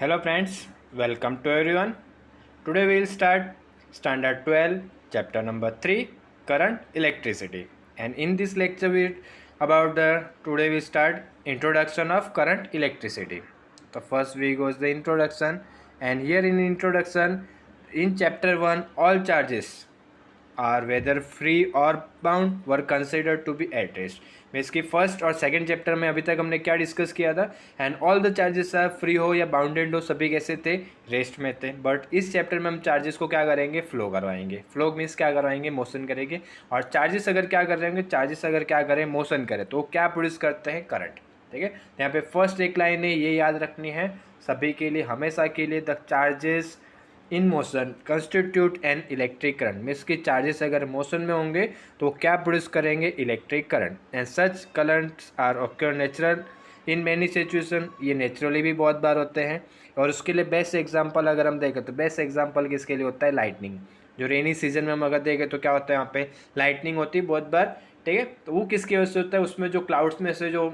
Hello friends, welcome to everyone. Today we will start standard 12 chapter number 3 current electricity, and in this lecture today we start introduction of current electricity. So first we goes the introduction, and here in introduction in chapter 1 all charges are whether free or bound were considered to be at rest. मैं इसकी first और second chapter में अभी तक हमने क्या discuss किया था, and all the charges are free हो या बाउंडेड हो सभी कैसे थे, रेस्ट में थे. बट इस चैप्टर में हम चार्जेस को क्या करेंगे, फ्लो करवाएंगे. फ्लो मीन्स क्या करवाएंगे, मोशन करेंगे. और चार्जेस अगर क्या कर रहे होंगे, चार्जेस अगर क्या करें, मोशन करें, तो क्या प्रोड्यूस करते हैं, करंट. ठीक है, यहाँ पे फर्स्ट एक लाइन है, ये याद रखनी है सभी के लिए, हमेशा के लिए. The charges in motion constitute an electric current. Means की चार्जेस अगर मोशन में होंगे तो क्या प्रोड्यूस करेंगे, electric current. And such currents are occur natural in many situation. ये नेचुरली भी बहुत बार होते हैं. और उसके लिए बेस्ट एग्जांपल अगर हम देखें तो बेस्ट एग्जांपल किसके लिए होता है, लाइटनिंग. जो रेनी सीजन में हम अगर देखें तो क्या होता है, यहाँ पे लाइटनिंग होती है बहुत बार. ठीक है, तो वो किसकी वजह से होता है, उसमें जो क्लाउड्स में से जो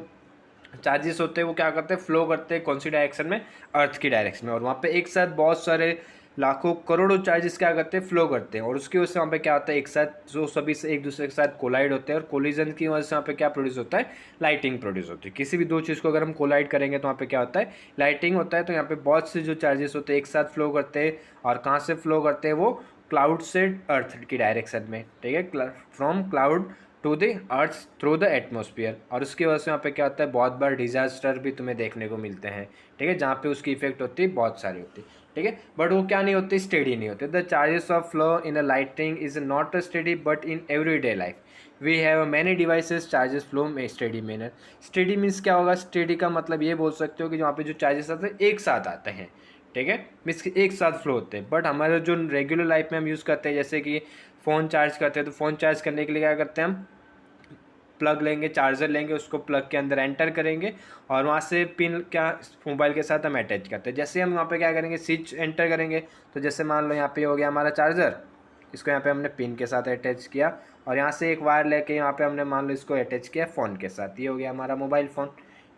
चार्जेस होते हैं वो क्या करते हैं, फ्लो करते हैं कौन सी डायरेक्शन में, अर्थ की डायरेक्शन में. और वहाँ पे एक साथ बहुत सारे लाखों करोड़ों चार्जेस क्या करते हैं, फ्लो करते हैं. और उसकी वजह से वहाँ पे क्या होता है, एक साथ जो सभी से एक दूसरे के साथ कोलाइड होते हैं, और कोलिजन की वजह से वहाँ पे क्या प्रोड्यूस होता है, लाइटिंग प्रोड्यूस होती है. किसी भी दो चीज़ को अगर हम कोलाइड करेंगे तो वहाँ पे क्या होता है, लाइटिंग होता है. तो यहाँ पे बहुत से जो चार्जेस होते हैं एक साथ फ्लो करते हैं. और कहाँ से फ्लो करते हैं, वो क्लाउड से अर्थ की डायरेक्शन में. ठीक है, from cloud to the earth through the atmosphere. और उसकी वजह से वहाँ पे क्या होता है, बहुत बार डिजास्टर भी तुम्हें देखने को मिलते हैं. ठीक है, जहाँ पे उसकी इफेक्ट होती है बहुत सारी होती है. ठीक है, बट वो क्या नहीं होती, स्टेडी नहीं होते. The charges of flow in a lighting is not a steady but in every day life we have many devices charges flow में स्टेडी मैनर. स्टेडी मीन्स क्या होगा, स्टेडी का मतलब ये बोल सकते हो कि वहाँ पे जो चार्जेस आते हैं एक साथ आते हैं. ठीक है, मीन्स एक साथ फ्लो होते हैं. बट हमारे जो रेगुलर लाइफ में हम यूज़ करते हैं, जैसे कि फ़ोन चार्ज करते हैं, तो फ़ोन चार्ज करने के लिए क्या करते हैं, हम प्लग लेंगे, चार्जर लेंगे, उसको प्लग के अंदर एंटर करेंगे, और वहाँ से पिन क्या मोबाइल के साथ हम अटैच करते हैं. जैसे हम वहाँ पे क्या करेंगे, स्विच एंटर करेंगे, तो जैसे मान लो यहाँ पे हो गया हमारा चार्जर, इसको यहाँ पे हमने पिन के साथ अटैच किया, और यहाँ से एक वायर लेके यहाँ पे हमने मान लो इसको अटैच किया फ़ोन के साथ, ये हो गया हमारा मोबाइल फ़ोन.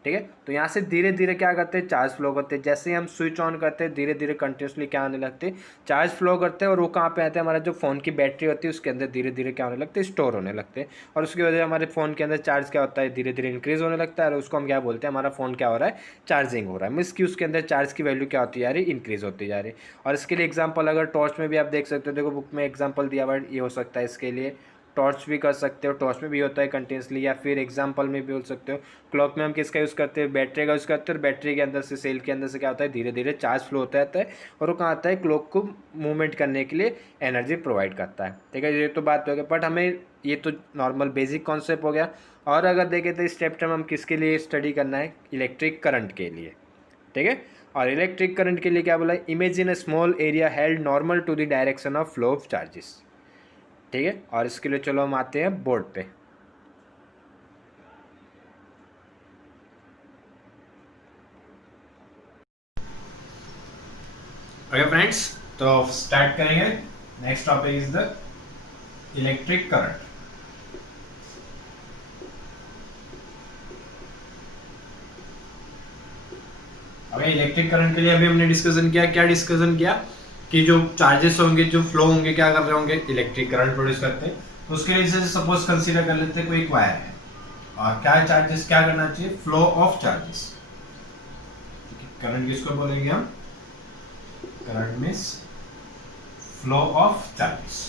ठीक है, तो यहाँ से धीरे धीरे क्या करते हैं, चार्ज फ्लो करते हैं. जैसे ही हम स्विच ऑन करते हैं धीरे धीरे कंटिन्यूसली क्या आने लगते हैं, चार्ज फ्लो करते हैं. और वो कहाँ पे आते हैं, हमारा जो फ़ोन की बैटरी होती है उसके अंदर धीरे धीरे क्या होने लगते हैं, स्टोर होने लगते हैं. और उसकी वजह से हमारे फ़ोन के अंदर चार्ज क्या होता है, धीरे धीरे इंक्रीज़ होने लगता है. और उसको हम क्या बोलते हैं, हमारा फ़ोन क्या हो रहा है, चार्जिंग हो रहा है. मीन्स कि उसके अंदर चार्ज की वैल्यू क्या होती जा रही है, इंक्रीज़ होती जा रही है. और इसके लिए एग्जाम्पल अगर टॉर्च में भी आप देख सकते हो, देखो बुक में एग्जाम्पल दिया हुआ ये हो सकता है, इसके लिए टॉर्च भी कर सकते हो, टॉर्च में भी होता है कंटिन्यूसली. या फिर एग्जांपल में भी बोल सकते हो, क्लॉक में हम किसका यूज़ करते हैं, बैटरी का यूज़ करते हैं. और बैटरी के अंदर से, सेल के अंदर से क्या होता है, धीरे धीरे चार्ज फ्लो होता रहता है, और वो कहाँ आता है, क्लॉक को मूवमेंट करने के लिए एनर्जी प्रोवाइड करता है. ठीक है, ये तो बात हो गई. बट हमें ये तो नॉर्मल बेसिक कॉन्सेप्ट हो गया. और अगर देखें तो इस चैप्टर में हम किसके लिए स्टडी करना है, इलेक्ट्रिक करंट के लिए. ठीक है, और इलेक्ट्रिक करंट के लिए क्या बोला, imagine a small area held normal to the direction of flow of charges. ठीक है, और इसके लिए चलो हम आते हैं बोर्ड पे. ओके फ्रेंड्स, तो स्टार्ट करेंगे. Next topic is the electric current. अभी इलेक्ट्रिक करंट के लिए अभी हमने डिस्कशन किया, क्या डिस्कशन किया कि जो चार्जेस होंगे, जो फ्लो होंगे, क्या कर रहे होंगे, इलेक्ट्रिक करंट प्रोड्यूस करते हैं. तो उसके लिए जैसे सपोज कंसीडर कर लेते हैं कोई एक वायर है, और क्या चार्जेस क्या करना चाहिए, फ्लो ऑफ चार्जेस. करंट किसको बोलेंगे हम, current means flow of charges.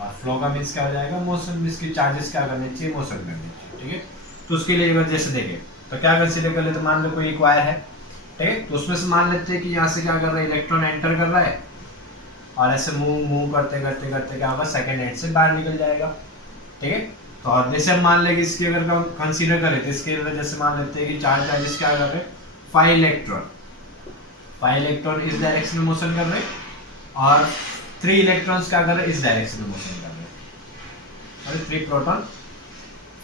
और फ्लो का मींस क्या हो जाएगा, मोशन. मींस की चार्जेस क्या करने चाहिए, मोशन करने चाहिए. ठीक है, तो उसके लिए अगर जैसे देखें तो क्या कंसीडर कर लेते, मान लो कोई एक वायर है. ठीक है, तो उसमें से मान लेते हैं कि यहाँ से क्या कर रहा है, इलेक्ट्रॉन एंटर कर रहा है, और ऐसे मूव करते करते करते क्या होगा, सेकंड हैंड से बाहर निकल जाएगा. ठीक है, तो और जैसे हम मान लेंगे इसकी अगर हम कंसीडर करें तो इसके अंदर जैसे मान लेते हैं कि चार चार्जेस क्या कर रहे हैं, 5 इलेक्ट्रॉन इस डायरेक्शन में मोशन कर रहे हैं, और 3 इलेक्ट्रॉन्स क्या कर रहे हैं, इस डायरेक्शन में मोशन कर रहे हैं. और 3 proton,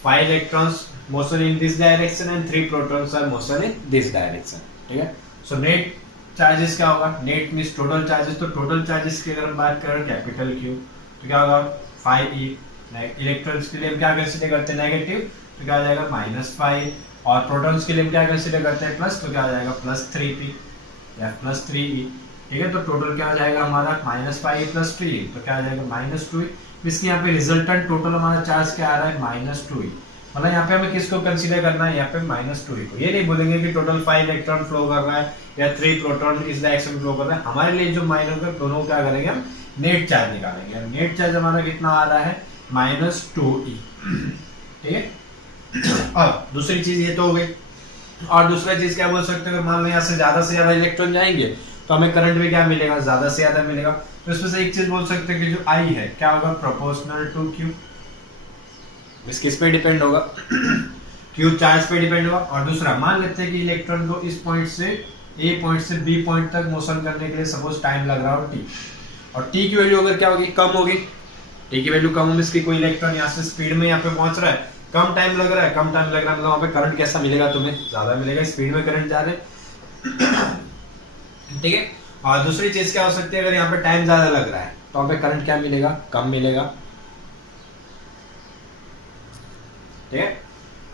5 electrons motion in this direction and 3 protons are motion in this direction. ठीक है, सो नेट चार्जेस क्या होगा, नेट मींस टोटल चार्जेस. तो टोटल चार्जेस की अगर हम बात करें कैपिटल क्यू, तो क्या होगा 5e. इलेक्ट्रॉन्स के लिए हम क्या कंसीडर करते हैं, नेगेटिव, तो क्या हो जाएगा -5. और प्रोटॉन्स के लिए हम क्या कंसीडर करते हैं प्लस, तो क्या आ जाएगा +3p या +3e। ठीक है, तो टोटल क्या आ जाएगा हमारा -5e + 3e, तो क्या आ जाएगा -2e। इसके यहाँ पे रिजल्टेंट टोटल हमारा चार्ज क्या आ रहा है -2e, मतलब यहाँ पे हमें किसको कंसीडर करना है, यहाँ पे -2e को। ये नहीं बोलेंगे कि टोटल 5 इलेक्ट्रॉन फ्लो कर रहा है या 3 प्रोटॉन इस डायरेक्शन में फ्लो कर रहा है। हमारे लिए जो माइनर होगा दोनों क्या करेंगे हम नेट चार्ज निकालेंगे। नेट चार्ज हमारा कितना आ रहा है -2e। ठीक है, अब दूसरी चीज ये तो हो गई। और दूसरा चीज क्या बोल सकते हो, मान लो यहाँ से ज्यादा इलेक्ट्रॉन जाएंगे तो हमें करंट भी क्या मिलेगा, ज्यादा से ज्यादा मिलेगा। तो इसमें से एक चीज बोल सकते हैं कि जो I है क्या होगा प्रोपोर्शनल टू Q। किस पे डिपेंड होगा Q चार्ज पे डिपेंड होगा। और दूसरा मान लेते हैं कि इलेक्ट्रॉन को इस पॉइंट से A पॉइंट से B पॉइंट तक मोशन करने के लिए सपोज टाइम लग रहा हो T, और T की वैल्यू अगर क्या होगी, कम होगी। T की वैल्यू कम होगी, इसकी कोई इलेक्ट्रॉन यहाँ से स्पीड में यहाँ पे पहुंच रहा है, कम टाइम लग रहा है, मतलब वहाँ पे करंट कैसा मिलेगा तुम्हें, ज्यादा मिलेगा, स्पीड में करंट जा रहे। ठीक है, और दूसरी चीज क्या हो सकती है, अगर यहाँ पे टाइम ज्यादा लग रहा है तो वहाँ पे करंट क्या मिलेगा, कम मिलेगा। ठीक है,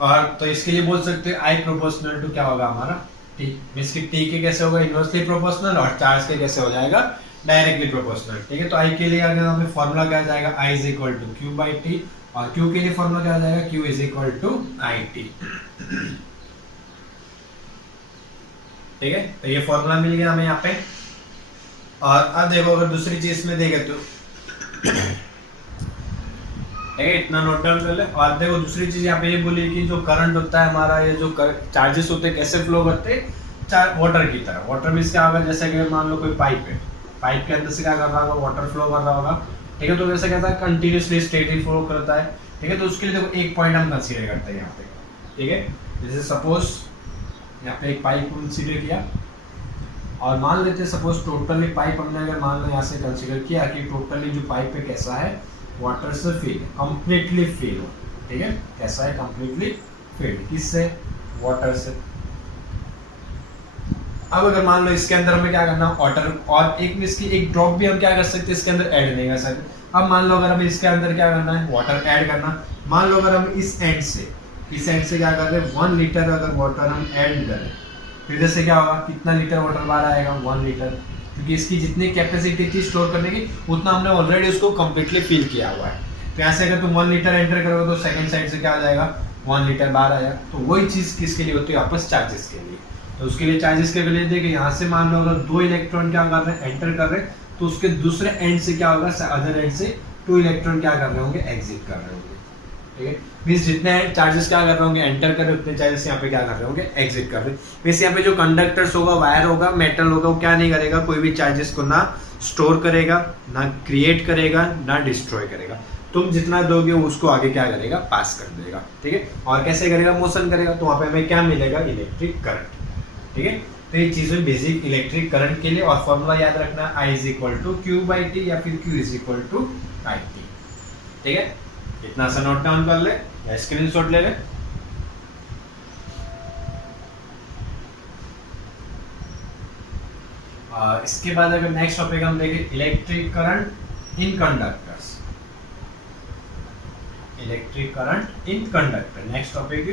और तो इसके लिए बोल सकते हैं I प्रोपोर्शनल टू क्या होगा हमारा T। इसकी T के कैसे होगा इनवर्सली प्रोपोर्शनल, और चार्ज के कैसे हो जाएगा डायरेक्टली प्रोपोर्शनल। ठीक है, तो I के लिए अगर हमें फॉर्मूला क्या आ जाएगा I = Q/T, और Q के लिए फॉर्मूला क्या आ जाएगा Q = IT। ठीक है, तो ये फॉर्मूला मिल गया हमें यहाँ पे। और अब देखो अगर दूसरी चीज में देखे तो ठीक है, इतना नोट डाउन कर ले। और देखो दूसरी चीज यहाँ पे ये बोली कि जो करंट होता है हमारा, ये जो चार्जेस होते हैं कैसे फ्लो करते हैं, वाटर की तरह। वाटर में क्या होगा, जैसे कि मान लो कोई पाइप है, पाइप के अंदर से क्या कर रहा होगा, वाटर फ्लो कर रहा होगा। ठीक है, तो वैसे कहता है कंटिन्यूसली स्टेटली फ्लो करता है। ठीक है, तो उसके लिए देखो एक पॉइंट हम कंसीडर करते हैं यहाँ पे। ठीक है, जैसे सपोज यहाँ पे एक पाइप कंसीडर किया, और मान लेते हैं सपोज टोटली पाइप हमने अगर मान लो यहाँ से कंसीडर किया कि टोटली जो पाइप है कैसा है, वाटर से फिल है, कंप्लीटली फिल हो। ठीक है, कैसा है, कंप्लीटली फिल्ड, किससे, वाटर से। अब अगर मान लो इसके अंदर हमें क्या करना, वाटर, और एक इसकी एक ड्रॉप भी हम क्या कर सकते हैं इसके अंदर ऐड नहीं कर सकते। अब मान लो अगर हमें इसके अंदर क्या करना है, वाटर ऐड करना। मान लो अगर हम इस एंड से क्या कर रहे हैं, 1 लीटर अगर वाटर हम ऐड करें, फिर जैसे क्या होगा, कितना लीटर वाटर बाहर आएगा, 1 लीटर, क्योंकि इसकी जितनी कैपेसिटी थी स्टोर करने की उतना हमने ऑलरेडी उसको कंप्लीटली फिल किया हुआ है। तो यहाँ से अगर तुम 1 लीटर एंटर करोगे तो सेकंड साइड से क्या आ जाएगा, 1 लीटर बाहर आएगा। तो वही चीज किसके लिए होती है, वापस चार्जेस के लिए। तो उसके लिए चार्जेस के लिए देखिए, यहाँ से मान लो अगर 2 इलेक्ट्रॉन क्या कर रहे हैं, एंटर कर रहे हैं, तो उसके दूसरे एंड से क्या होगा, अदर एंड से 2 इलेक्ट्रॉन क्या कर रहे होंगे, एग्जिट कर रहे होंगे। ठीक है, मींस जितने चार्जेस क्या कर रहे होंगे, एंटर कर रहे उतने चार्जेस यहाँ पे क्या कर रहे होंगे, एग्जिट कर रहे। मींस यहाँ पे जो कंडक्टर्स होगा, वायर होगा, मेटल होगा, वो क्या नहीं करेगा, कोई भी चार्जेस को ना स्टोर करेगा, ना क्रिएट करेगा, ना डिस्ट्रॉय करेगा। तुम जितना दोगे उसको आगे क्या करेगा, पास कर देगा। ठीक है, और कैसे करेगा, मोशन करेगा। तो वहाँ पे हमें क्या मिलेगा, इलेक्ट्रिक करंट। ठीक है, तो ये चीजें बेसिक इलेक्ट्रिक करंट के लिए। और फॉर्मूला याद रखना, I = Q/T या फिर Q = IT। ठीक है, इतना सा नोट डाउन कर ले या स्क्रीनशॉट ले ले। इसके बाद अगर नेक्स्ट टॉपिक हम देखें, electric current in conductors. Electric current in conductor, next topic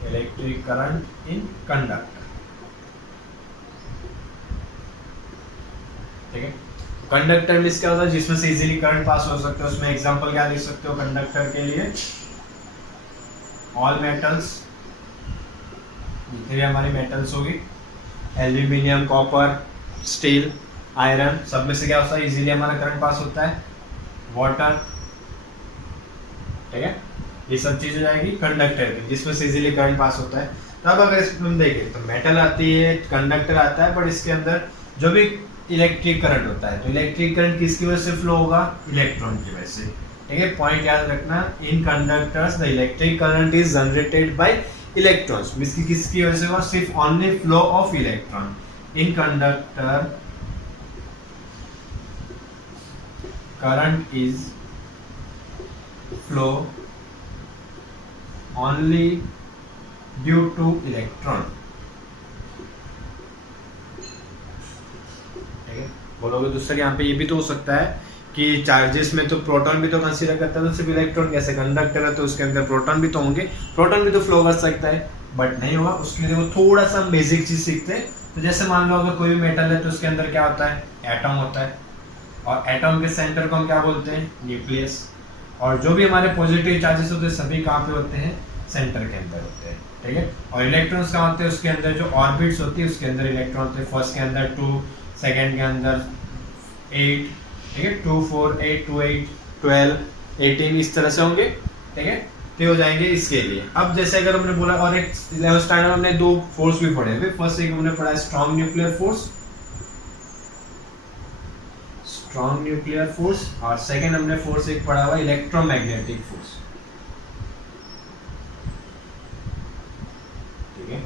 electric current in conductor. ठीक है, कंडक्टर में क्या होता है, जिसमें से इजीली करंट पास हो सकते हैं। उसमें एग्जांपल क्या लिख सकते हो कंडक्टर के लिए, ऑल मेटल्स, जितने हमारी मेटल्स होगी, एल्यूमिनियम, कॉपर, स्टील, आयरन, सब में से क्या होता है, इजीली हमारा करंट पास होता है। वाटर, ठीक है, ये सब चीज हो जाएगी कंडक्टर की, जिसमें से इजीली करंट पास होता है। तब अगर इसमें देखें तो मेटल आती है, कंडक्टर आता है, बट इसके अंदर जो भी इलेक्ट्रिक करंट होता है, तो इलेक्ट्रिक करंट किसकी वजह से फ्लो होगा, इलेक्ट्रॉन की वजह से। ठीक है, पॉइंट याद रखना, in conductors the electric current is generated by electrons. Means किसकी वजह से हुआ, सिर्फ only flow of electron. In conductor current is flow only due to electron. बोलोगे दूसरा यहाँ पे ये भी तो हो सकता है कि चार्जेस में तो प्रोटॉन भी तो कंसीडर करता है, तो सिर्फ इलेक्ट्रॉन कैसे, कंडक्टर है तो उसके अंदर प्रोटॉन भी तो होंगे, प्रोटॉन भी तो फ्लो कर सकता है, बट नहीं हुआ। उसके लिए देखो थोड़ा सा बेसिक चीज सीखते हैं। तो जैसे मान लो अगर कोई भी मेटल है तो उसके अंदर क्या होता है, एटम होता है, और एटम के सेंटर को हम क्या बोलते हैं, न्यूक्लियस। और जो भी हमारे पॉजिटिव चार्जेस होते हैं सभी कहाँ पे होते हैं, सेंटर के अंदर होते हैं, ठीक है। और इलेक्ट्रॉन्स कहाँ होते हैं, उसके अंदर जो ऑर्बिट्स होती है उसके अंदर इलेक्ट्रॉन होते हैं। फर्स्ट के अंदर 2, सेकंड के अंदर 8, ठीक है, 2 4 8 2 8 12 18 इस तरह से होंगे, ठीक है। तो हो जाएंगे इसके लिए। अब जैसे अगर हमने बोला, और एक 11th स्टैंडर्ड हमने 2 फोर्स भी पढ़े हुए। फर्स्ट एक हमने पढ़ा स्ट्रॉन्ग न्यूक्लियर फोर्स, और सेकंड हमने फोर्स एक पढ़ा हुआ इलेक्ट्रोमैग्नेटिक फोर्स, ठीक है।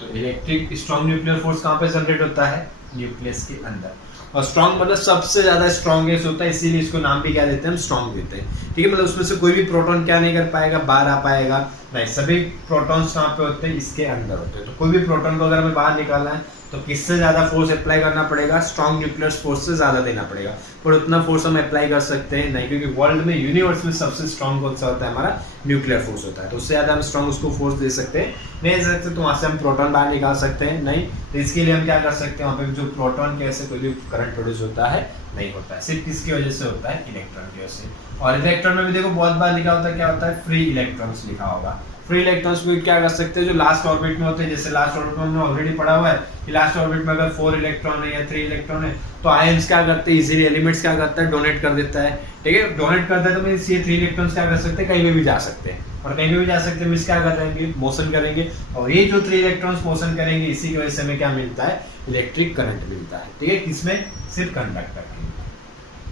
तो इलेक्ट्रिक स्ट्रॉन्ग न्यूक्लियर फोर्स कहाँ पे जनरेट होता है, न्यूक्लियस के अंदर। और स्ट्रॉन्ग मतलब सबसे ज्यादा स्ट्रॉन्गेस्ट होता है, इसीलिए इसको नाम भी क्या देते हैं, हम स्ट्रॉन्ग देते हैं, ठीक है। मतलब उसमें से कोई भी प्रोटॉन क्या नहीं कर पाएगा, बाहर आ पाएगा नहीं, सभी प्रोटॉन्स कहाँ पे होते हैं, इसके अंदर होते हैं। तो कोई भी प्रोटॉन को अगर हमें बाहर निकालना है तो किससे ज्यादा फोर्स अप्लाई करना पड़ेगा, स्ट्रॉन्ग न्यूक्लियर फोर्स से ज्यादा देना पड़ेगा। पर उतना फोर्स हम अप्लाई कर सकते हैं नहीं, क्योंकि वर्ल्ड में, यूनिवर्स में सबसे स्ट्रॉन्ग कौन सा होता है, हमारा न्यूक्लियर फोर्स होता है। तो उससे ज्यादा हम स्ट्रॉन्ग उसको फोर्स दे सकते हैं नहीं दे सकते, तो वहां से हम प्रोटॉन बाहर निकाल सकते हैं नहीं। तो इसके लिए हम क्या कर सकते हैं, वहाँ पे जो प्रोटॉन के ऐसे कोई भी करंट प्रोड्यूस होता है नहीं होता है, सिर्फ किसकी वजह से होता है, इलेक्ट्रॉन की वजह से। और इलेक्ट्रॉन में भी देखो बहुत बार लिखा होता है, क्या होता है, फ्री इलेक्ट्रॉन्स लिखा होगा। फ्री इलेक्ट्रॉन्स को क्या कर सकते हैं, जो लास्ट ऑर्बिट में होते हैं, जैसे लास्ट ऑर्बिट में हमने ऑलरेडी पढ़ा हुआ है कि लास्ट ऑर्बिट में अगर 4 इलेक्ट्रॉन है या 3 इलेक्ट्रॉन है तो आयंस क्या करते हैं, इजीली एलिमेंट्स क्या करता है, डोनेट कर देता है, ठीक है। डोनेट करता है तो मींस ये 3 इलेक्ट्रॉन्स क्या कर सकते हैं, कहीं पे भी जा सकते हैं, और कहीं पे भी जा सकते हैं मींस क्या करेंगे, मोशन करेंगे। और ये जो 3 इलेक्ट्रॉन्स मोशन करेंगे, इसी की वजह से हमें क्या मिलता है, इलेक्ट्रिक करंट मिलता है, ठीक है। किसमें, सिर्फ कंडक्टर के,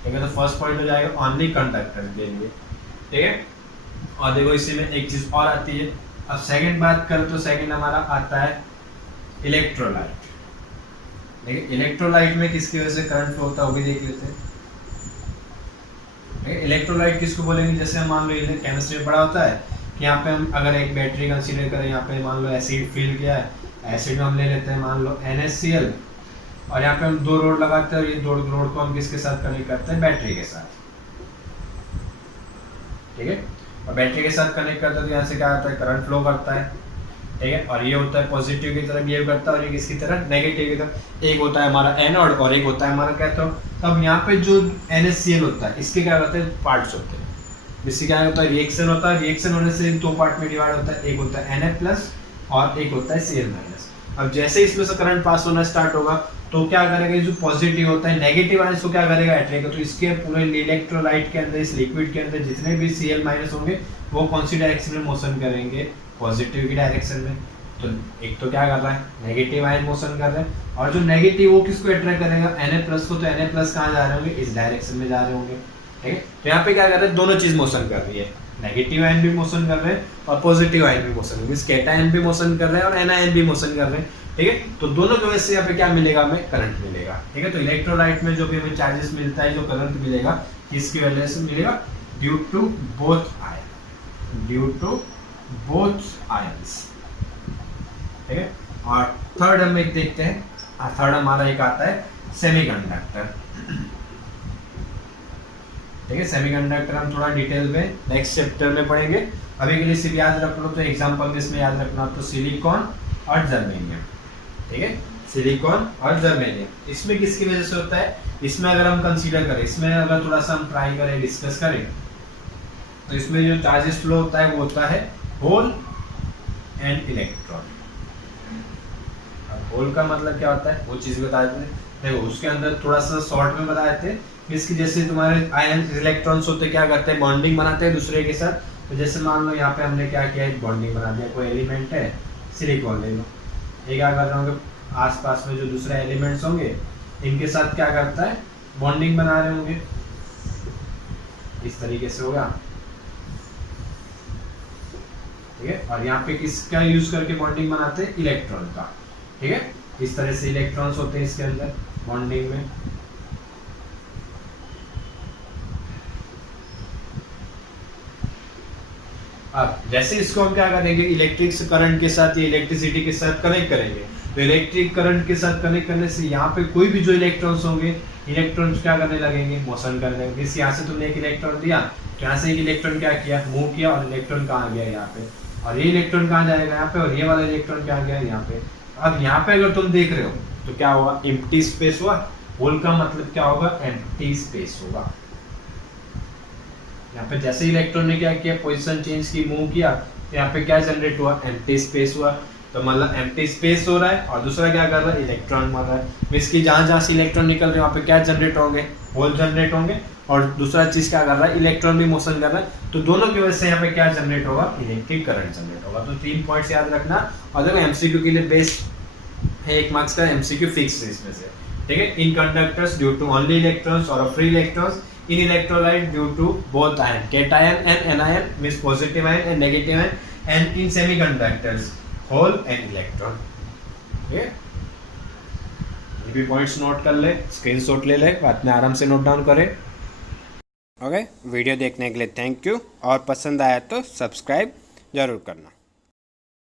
ठीक है। तो फर्स्ट पॉइंट हो जाएगा ओनली कंडक्टर के लिए, ठीक है। और देखो इसी में एक चीज और आती है। अब सेकंड बात करें तो सेकंड हमारा आता है इलेक्ट्रोलाइट। देखिए इलेक्ट्रोलाइट में किसकी वजह से करंट फ्लो होता है वो भी देख लेते हैं। इलेक्ट्रोलाइट किसको बोलेंगे, जैसे हम मान लो केमिस्ट्री में पढ़ा होता है कि यहाँ पे हम अगर एक बैटरी कंसीडर करें, यहाँ पे मान लो एसिड फिल किया है, एसिड में हम ले लेते हैं मान लो NaCl, और यहाँ पे हम 2 रोड लगाते हैं, और ये 2 रोड को हम किसके साथ कनेक्ट करते हैं, बैटरी के साथ, ठीक है। और बैटरी के साथ कनेक्ट करता है तो यहाँ से क्या होता है, करंट फ्लो करता है, ठीक है। और ये होता है पॉजिटिव की तरफ बिहेव करता है, और ये किसकी तरफ, नेगेटिव की तरफ। एक होता है हमारा एनोड और एक होता है हमारा कैथोड। तब यहाँ पे जो NaCl होता है इसके क्या होते हैं, पार्ट्स होते हैं। इससे क्या होता है, रिएक्शन होता है, रिएक्शन होने से 2 पार्ट में डिवाइड होता है, एक होता है Na+ और एक होता है Cl-। अब जैसे इसमें से करंट पास होना स्टार्ट होगा तो क्या करेगा, जो पॉजिटिव होता है नेगेटिव आयंस को क्या करेगा, अट्रैक्ट। तो इसके पूरे इलेक्ट्रोलाइट के अंदर, इस लिक्विड के अंदर जितने भी Cl- होंगे वो कौन सी डायरेक्शन में मोशन करेंगे, पॉजिटिव की डायरेक्शन में। तो एक तो क्या कर रहा है, नेगेटिव आयन मोशन कर रहे हैं, और जो नेगेटिव वो किसको अट्रैक्ट करेगा, Na+ को। तो Na+ कहाँ जा रहे होंगे, इस डायरेक्शन में जा रहे होंगे, ठीक है। तो यहाँ पे क्या कर रहे हैं, दोनों चीज मोशन कर रही है, नेगेटिव आयन भी मोशन कर रहे हैं और पॉजिटिव आयन भी मोशन कर रहे हैं, कैटायन भी मोशन कर रहे हैं और एनायन भी मोशन कर रहे हैं, ठीक है। तो दोनों की वजह से यहाँ पे क्या मिलेगा, हमें करंट मिलेगा, ठीक है। तो इलेक्ट्रोलाइट में जो भी हमें चार्जेस मिलता है, जो करंट मिलेगा, किसकी वजह से मिलेगा, ड्यू टू बोथ आयंस, ठीक है। और थर्ड हम एक देखते हैं, थर्ड हमारा एक आता है सेमीकंडक्टर, ठीक है। सेमीकंडक्टर हम थोड़ा डिटेल में नेक्स्ट चैप्टर में पढ़ेंगे। अभी के लिए सिर्फ याद रख लो, तो एग्जांपल में इसमें याद रखना, तो सिलिकॉन और जर्मेनियम, ठीक है। सिलिकॉन और जर्मेनियम इसमें किसकी वजह से होता है, इसमें अगर हम कंसीडर करें, इसमें अगर थोड़ा सा हम ट्राई करें, डिस्कस करें, तो इसमें जो चार्जेस फ्लो होता है वो होता है होल एंड इलेक्ट्रॉन। अब होल का मतलब क्या होता है वो चीज बता देते हैं। देखो उसके अंदर थोड़ा सा शॉर्ट में बता देते हैं, इसकी जैसे तुम्हारे आयन इलेक्ट्रॉन्स होते क्या करते हैं, बॉन्डिंग बनाते हैं दूसरे के साथ। तो जैसे मान लो यहाँ पे हमने क्या किया, एक बॉन्डिंग बना दिया, कोई एलिमेंट है सिलिकॉन ले लो, ये क्या कर रहे होंगे, आसपास में जो दूसरे एलिमेंट्स होंगे इनके साथ क्या करता है, बॉन्डिंग बना रहे होंगे, इस तरीके से होगा, ठीक है। और यहाँ पे किसका यूज करके बॉन्डिंग बनाते हैं, इलेक्ट्रॉन का, ठीक है। इस तरह से इलेक्ट्रॉन्स होते हैं इसके अंदर बॉन्डिंग में। अब जैसे इसको हम क्या करेंगे, इलेक्ट्रिक करंट के साथ या इलेक्ट्रिसिटी के साथ कनेक्ट करेंगे, तो इलेक्ट्रिक करंट के साथ कनेक्ट करने से यहाँ पे कोई भी जो इलेक्ट्रॉन्स होंगे इलेक्ट्रॉन्स क्या करने लगेंगे, मोशन करने लगेंगे। इस यहाँ से तुमने एक इलेक्ट्रॉन दिया, तो यहाँ से एक इलेक्ट्रॉन क्या किया, मूव किया, और इलेक्ट्रॉन कहाँ गया यहाँ पे, और ये इलेक्ट्रॉन कहाँ जाएगा यहाँ पे, और ये वाला इलेक्ट्रॉन क्या गया यहाँ पे। अब यहाँ पे अगर तुम देख रहे हो तो क्या होगा, एम्प्टी स्पेस हुआ। होल का मतलब क्या होगा, एम्प्टी स्पेस होगा। यहाँ पे जैसे इलेक्ट्रॉन ने क्या किया, पोजीशन चेंज की, मूव किया, तो यहाँ पे क्या जनरेट हुआ, एम्प्टी स्पेस हुआ। तो मतलब एम्प्टी स्पेस हो रहा है, और दूसरा क्या कर रहा है, इलेक्ट्रॉन बन रहा है। इसकी जहाँ से इलेक्ट्रॉन निकल रहे हैं वहाँ पे क्या जनरेट होंगे, होल जनरेट होंगे। और दूसरा चीज क्या कर रहा है, इलेक्ट्रॉन भी मोशन कर रहा है। तो दोनों की वजह से यहाँ पे क्या जनरेट होगा, इलेक्ट्रिक करंट जनरेट होगा। तो 3 पॉइंट्स याद रखना। और देखो एमसीक्यू के लिए बेस्ट है 1 मार्क्स का एमसीक्यू फिक्स है इसमें से, ठीक है। In conductors due to only electrons और free electrons, in electrolyte due to both ion, cation and anion, means positive ion and negative ion, and in semiconductors hole and electron. ठीक है, ये भी पॉइंट्स नोट कर ले, screenshot ले ले, बाद में आराम से नोट डाउन करें। ओके, वीडियो देखने के लिए थैंक यू, और पसंद आया तो सब्सक्राइब ज़रूर करना।